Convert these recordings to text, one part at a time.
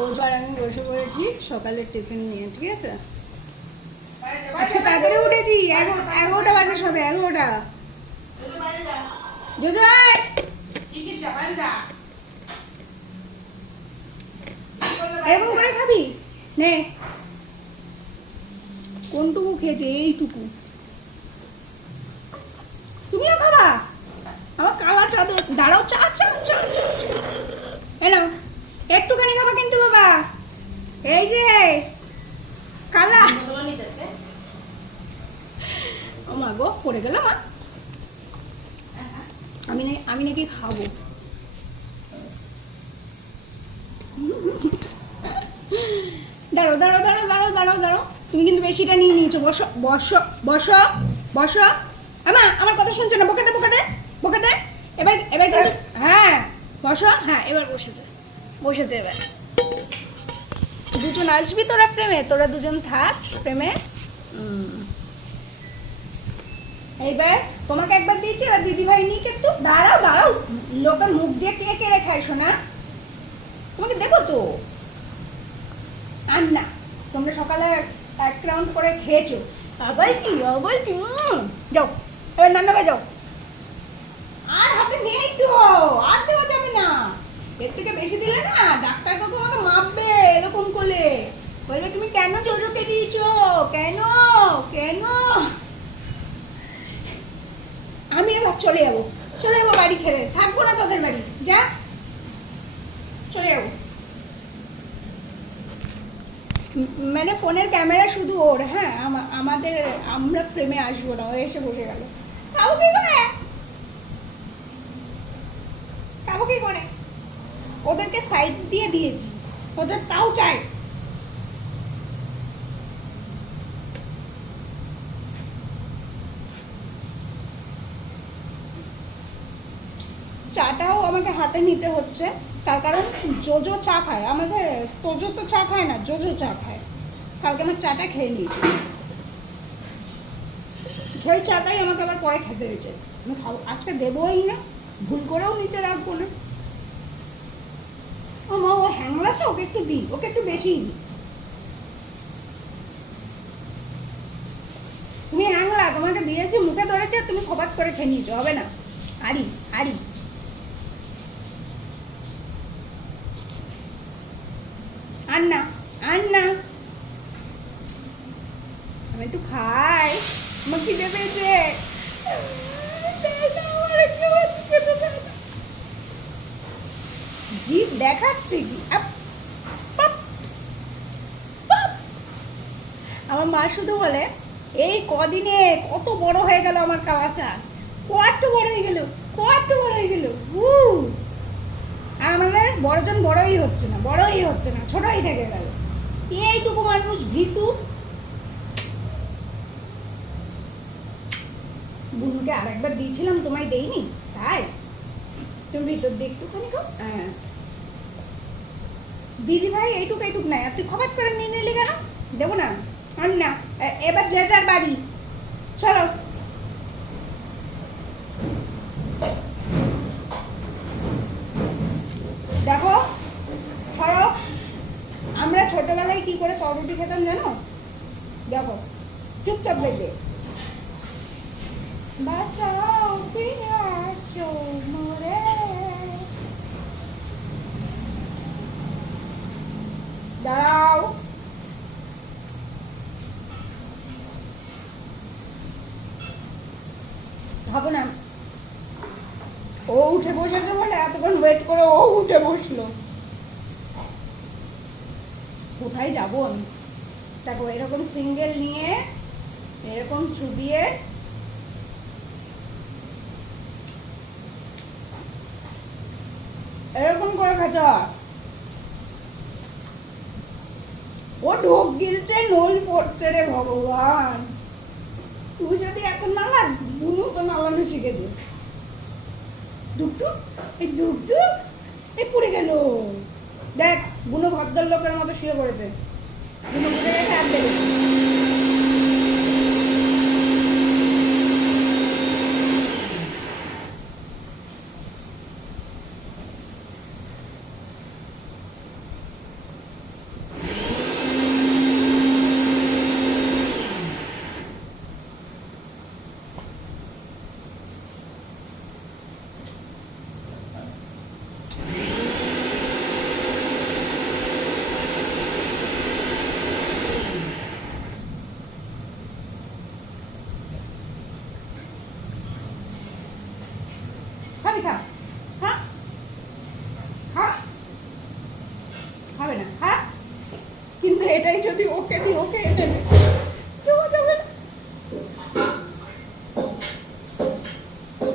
তোজবার আমি বসে পড়েছি সকালের টিফিন নিয়ে ঠিক আছে? আজকে তাড়াতাড়ি উঠেছি এগারোটা বাজে সবে এগারোটা। জোজো এরকম করে খাবি? নে। কোনটুকু খেয়েছে? এইটুকু। তুমিও খাবা? আমার কালা চা দাঁড়াও চা চা চা চা একটুখানি খাবা কিন্তু? এই যে কালা। ও মা গো পড়ে গেল মা আমি আমি নাকি খাব। দাঁড়ো দাঁড়ো দাঁড়ো দাঁড়ো দাঁড়ো দাঁড়ো তুমি কিন্তু বেশিটা নিয়ে নিয়েছো। বসো বসো বসো বসো। আমা আমার কথা শুনছে না। বকে দে বকে দে বকে দে এবার এবার কিন্তু হ্যাঁ বসো। হ্যাঁ এবার বসেছে। বসেছে এবার। দুজন আসবি তোরা প্রেমে? তোরা দুজন থাক প্রেমে। এইবার তোমাকে একবার দিয়েছি, এবার দিদি ভাই নিক একটু। দাঁড়াও দাঁড়াও। লোকের মুখ দিয়ে কে কেড়ে খায় শোনা তোমাকে দেবো তো? আর না, তোমরা সকালে এক রাউন্ড করে খেয়েছো। আবার কি আবার কি যাও, এবার নান্নাকে যাও। আর হাতে নেই তো আর দেওয়া যাবে না। এর থেকে বেশি দিলে না, ডাক্তার মাপবে এরকম বলবে, তুমি কেন কেন? কেন? আমি এবার চলে যাব। চলে যাব বাড়ি ছেড়ে। থাকব না তোদের বাড়ি। যা। চলে যাব। মানে ফোনের ক্যামেরা শুধু ওর হ্যাঁ? আমাদের, আমরা প্রেমে আসব না। ও এসে বসে গেল। খাব কি করে? খাব কি করে? ওদেরকে সাইড দিয়ে দিয়েছি। ওদের তাও চাই। চাটাও আমাকে হাতে নিতে হচ্ছে। তার কারণ জোজো চা খায়। আমাদের তোজো তো চা খায় না, জোজো চা খায়। কালকে আমার চাটা খেয়ে নিয়েছি। সেই চাটাই আমাকে আবার পরে খেতে হয়েছে আজকে দেবোই না। ভুল করেও নিচে রাখব না ও মা, ও হ্যাংলা তো, ওকে একটু দিই, ওকে একটু বেশি দিই। তুমি হ্যাংলা, তোমাকে দিয়েছি, মুখে তুমি খবাত করে খেয়ে নিয়েছো, হবে না? আরি আরি। আর না আমি একটু খাই। আমার খিদে জিভ দেখাচ্ছে কি। আমার মা শুধু বলে, এই কদিনে কত বড় হয়ে গেল আমার কালাচা কত বড় হয়ে গেল কত বড় হয়ে গেল। আর আমাদের বড়জন বড়ই হচ্ছে না, বড়ই হচ্ছে না, ছোটই থেকে গেল। এইটুকু মানুষ ভীতু। বুনুকে আরেকবার দিয়েছিলাম, তোমায় দেইনি? তাই? তুমি ভিতর দিয়ে একটুখানি খাও। হ্যাঁ। দিদি ভাই এইটুক এইটুক নাই। আর তুই খবর করে নিয়ে নিলি কেন? দেবো না। আর না। এবার যে যার বাড়ি। চলো। দেখো আমরা ছোটবেলায় কি করে পাউরুটি খেতাম জানো? দেখো চুপচাপ দেখবে। বাঁচাও ফিরে আসো মোরে দাঁড়াও ভাবো না ও উঠে বসেছে বলে এতক্ষণ ওয়েট করে ও উঠে বসল। কোথায় যাব আমি? দেখো, এরকম সিঙ্গেল নিয়ে, এরকম চুবিয়ে, এরকম করে খেতে ও ঢোক গিলছে, নল পড়ছে রে ভগবান। তুই যদি এখন নালা বুনু তো নালানো শিখে দে ডুকটুক এই ডুকটুক এই পড়ে গেল। দেখ, বুনো ভদ্রলোকের মতো শুয়ে পড়েছে। হ্যাঁ? খাবে না। হ্যাঁ? কিন্তু এটাই যদি ওকে দিই, ওকে এটা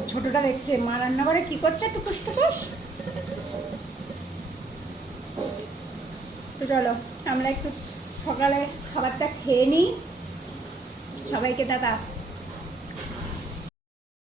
ছোটটা দেখছে, মা রান্নাঘরে কি করছে? টুকুস টুকুস। তো চলো, আমরা একটু সকালে খাবারটা খেয়ে নিই। সবাইকে, দাদা।